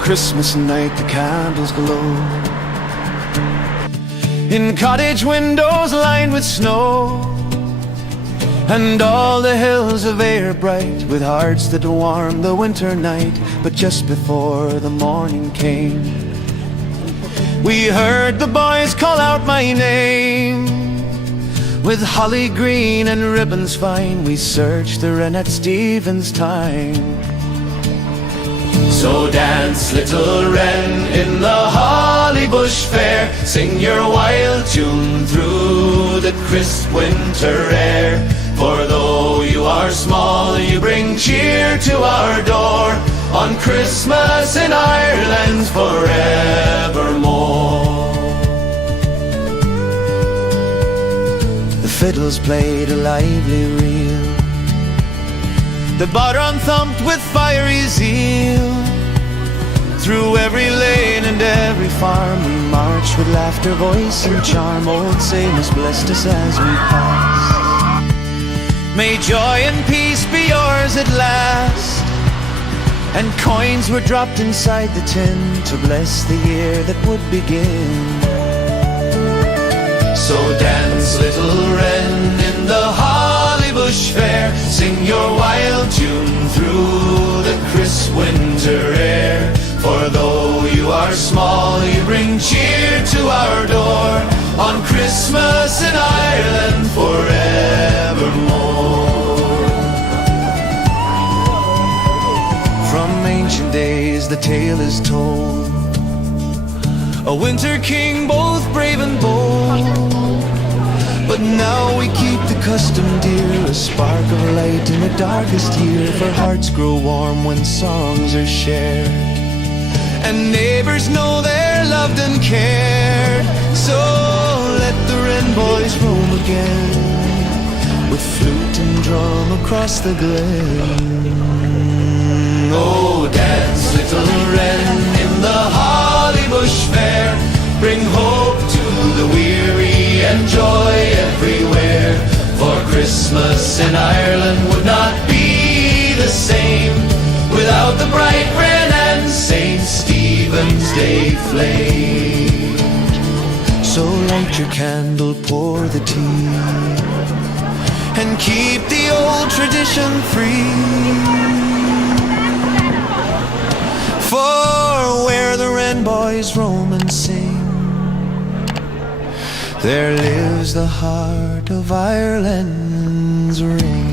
Christmas night the candles glow in cottage windows lined with snow, and all the hills of air bright with hearts that warm the winter night. But just before the morning came, we heard the boys call out my name. With holly green and ribbons fine, we searched the wren at Stephen's time. So dance, little wren, in the holly bush fair. Sing your wild tune through the crisp winter air. For though you are small, you bring cheer to our door on Christmas in Ireland forevermore. The fiddles played a lively reel, the bodhrán thumped with fiery zeal. Through every lane and every farm we marched with laughter, voice and charm. Old Samus blessed us as we passed. May joy and peace be yours at last. And coins were dropped inside the tin to bless the year that would begin. So dance, little wren, in the holly bush fair. Sing your wild tune through the crisp winter air. For though you are small, you bring cheer to our door on Christmas in Ireland forevermore. From ancient days the tale is told, a winter king both brave and bold. But now we keep the custom dear, a spark of light in the darkest year. For hearts grow warm when songs are shared, and neighbors know they're loved and cared. So let the wren boys roam again, with flute and drum across the glen. Oh, dance, little wren, in the holly bush fair. Bring hope to the weary and joy everywhere. For Christmas in Ireland would not be the same without the bright wren and St. Stephen's Day flame. So light your candle, pour the tea, and keep the old tradition free. For where the wren boys roam and sing, there lives the heart of Ireland's ring.